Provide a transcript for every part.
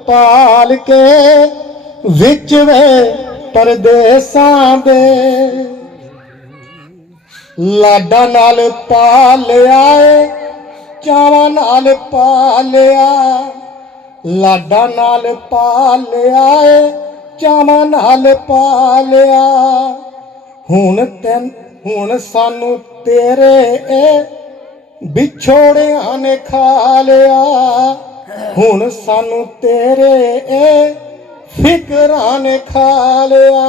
ਪਾਲ ਕੇ ਵਿੱਚ ਵੇ ਪਰਦੇਸਾਂ ਦੇ। ਲਾਡਾ ਨਾਲ ਪਾਲਿਆ ਏ, ਚਾਵਾਂ ਨਾਲ ਪਾਲਿਆ। ਲਾਡਾ ਨਾਲ ਪਾਲਿਆ ਏ, ਚਾਵਾਂ ਨਾਲ ਪਾਲਿਆ। ਹੁਣ ਤੈਨ ਹੁਣ ਸਾਨੂੰ ਤੇਰੇ ਏ ਵਿਛੋੜਿਆਂ ਨੇ ਖਾ ਲਿਆ। ਹੁਣ ਸਾਨੂੰ ਤੇਰੇ ਏ ਫਿਕਰਾਂ ਨੇ ਖਾ ਲਿਆ।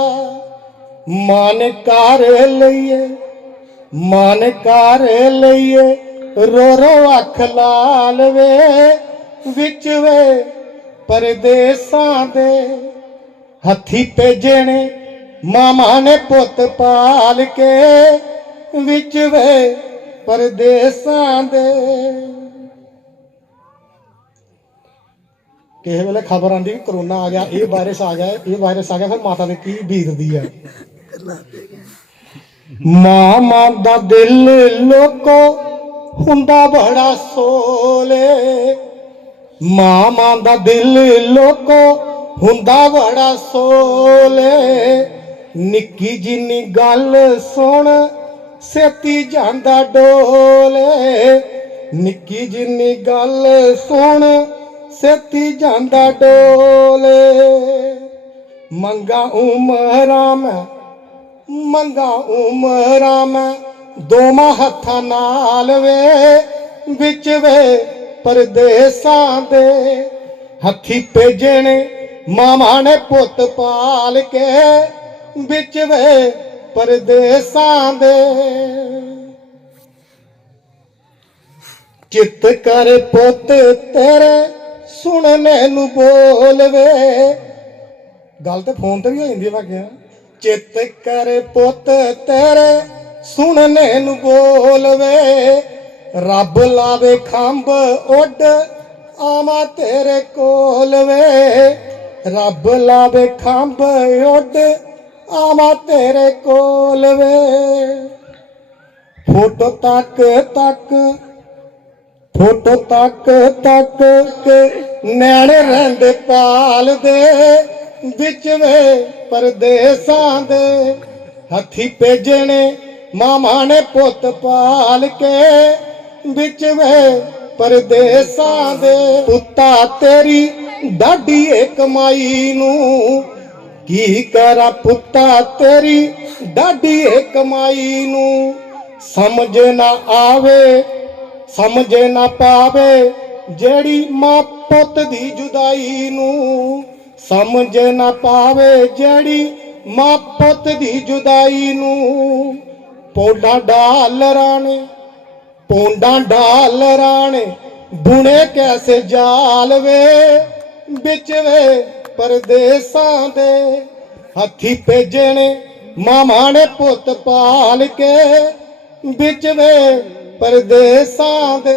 ਮਨ ਕਰ ਲਈਏ, ਮਨ ਕਰ ਲਈਏ ਰੋ ਰੋ ਅੱਖ ਲਾਲ ਵੇ, ਵਿੱਚ ਵੇ, ਪਰਦੇਸਾਂ ਦੇ ਹੱਥੀ ਭੇਜਣੇ ਮਾਮਾ ਨੇ ਪੁੱਤ ਪਾਲ ਕੇ, ਵਿੱਚ ਵੇ, ਪਰਦੇਸਾਂ ਦੇ ਕਿਸੇ ਵੇਲੇ ਖਬਰ ਆਂਦੀ ਵੀ ਕਰੋਨਾ ਆ ਗਿਆ, ਇਹ ਵਾਇਰਸ ਆ ਗਿਆ, ਇਹ ਵਾਇਰਸ ਆ ਗਿਆ, ਫਿਰ ਮਾਤਾ ਦੇ ਕੀ ਬੀਤਦੀ ਹੈ ਮਾਂ ਦਾ ਦਿਲ ਲੋਕੋ ਹੁੰਦਾ ਬੜਾ ਸੋਲੇ। ਮਾਂ ਮਾਂ ਦਾ ਦਿਲ ਲੋਕੋ ਹੁੰਦਾ ਬੜਾ ਸੋਲੇ। ਨਿੱਕੀ ਜਿੰਨੀ ਗੱਲ ਸੁਣ, ਸੇਤੀ ਜਾਂਦਾ ਡੋਲੇ। ਨਿੱਕੀ ਜਿੰਨੀ ਗੱਲ ਸੁਣ ਸੇਤੀ ਜਾਂਦਾ ਡੋਲੇ। ਮੰਗਾ ਉਮਰਾਂ ਮੈਂ, ਮੰਗਾ ਉਮਰਾਂ ਮੈਂ ਦੋਵਾਂ ਹੱਥਾਂ ਨਾਲ ਵੇ, ਵਿੱਚ ਵੇ ਪਰਦੇਸਾਂ ਦੇ। ਹੱਥੀ ਭੇਜਣੇ ਮਾਮਾ ਨੇ ਪੁੱਤ ਪਾਲ ਕੇ, ਵਿੱਚ ਵੇ ਪਰਦੇਸਾਂ ਦੇ। ਚਿੱਤ ਕਰ ਪੁੱਤ ਤੇਰੇ ਸੁਣਨੇ ਨੂੰ ਬੋਲਵੇ। ਗੱਲ ਤੇ ਫੋਨ ਤੇ ਵੀ ਹੋ ਜਾਂਦੀ ਵਾਕਿਆ ਚਿੱਤ ਕਰ ਪੁੱਤ ਤੇਰੇ ਸੁਣਨੇ ਨੂੰ ਬੋਲਵੇ। ਰੱਬ ਲਾਵੇ ਖੰਭ ਉੱਡ, ਆਵਾ ਤੇਰੇ ਕੋਲ ਵੇ ਰੱਬ ਲਾਵੇ ਖੰਭ ਉੱਡ, ਆਵਾ ਤੇਰੇ ਕੋਲ ਵੇ ਫੋਟੋ ਤੱਕ ਤੱਕ ਫੋਟੋ ਤੱਕ ਤੱਕ ਕੇ ਨੈਣ ਰਹਿੰਦੇ ਪਾਲ ਦੇ ਵਿੱਚ ਵੇ ਪਰਦੇਸਾਂ ਦੇ। ਹੱਥੀ ਭੇਜਣੇ ਮਾਮਾ ਨੇ ਪੁੱਤ ਪਾਲ ਕੇ ਵਿੱਚ ਵੇ ਪਰਦੇਸਾਂ ਦੇ। ਪੁੱਤਾ ਤੇਰੀ ਡਾਢੀ ਏ ਕਮਾਈ ਨੂੰ। ਕੀ ਕਰਾਂ ਪੁੱਤਾ ਤੇਰੀ ਡਾਢੀ ਏ ਕਮਾਈ ਨੂੰ? ਸਮਝ ਨਾ ਆਵੇ ਸਮਝ ਨਾ ਪਾਵੇ ਜਿਹੜੀ ਮਾਂ ਪੁੱਤ ਦੀ ਜੁਦਾਈ ਨੂੰ ਸਮਝ ਨਾ ਪਾਵੇ ਜਿਹੜੀ ਮਾਂ ਪੁੱਤ ਦੀ ਜੁਦਾਈ ਨੂੰ। ਪੌਂਡਾਂ ਡਾਲਰਾਂ ਨੇ ਪੌਂਡਾਂ ਡਾਲਰਾਂ ਨੇ ਬੁਣੇ ਕੈਸੇ ਜਾਲ ਵੇ, ਵਿੱਚ ਵੇ ਪਰਦੇਸਾਂ ਦੇ। ਹੱਥੀ ਭੇਜਣੇ ਮਾਮਾ ਨੇ ਪੁੱਤ ਪਾਲ ਕੇ, ਵਿੱਚ ਵੇ ਪਰਦੇਸਾਂ ਦੇ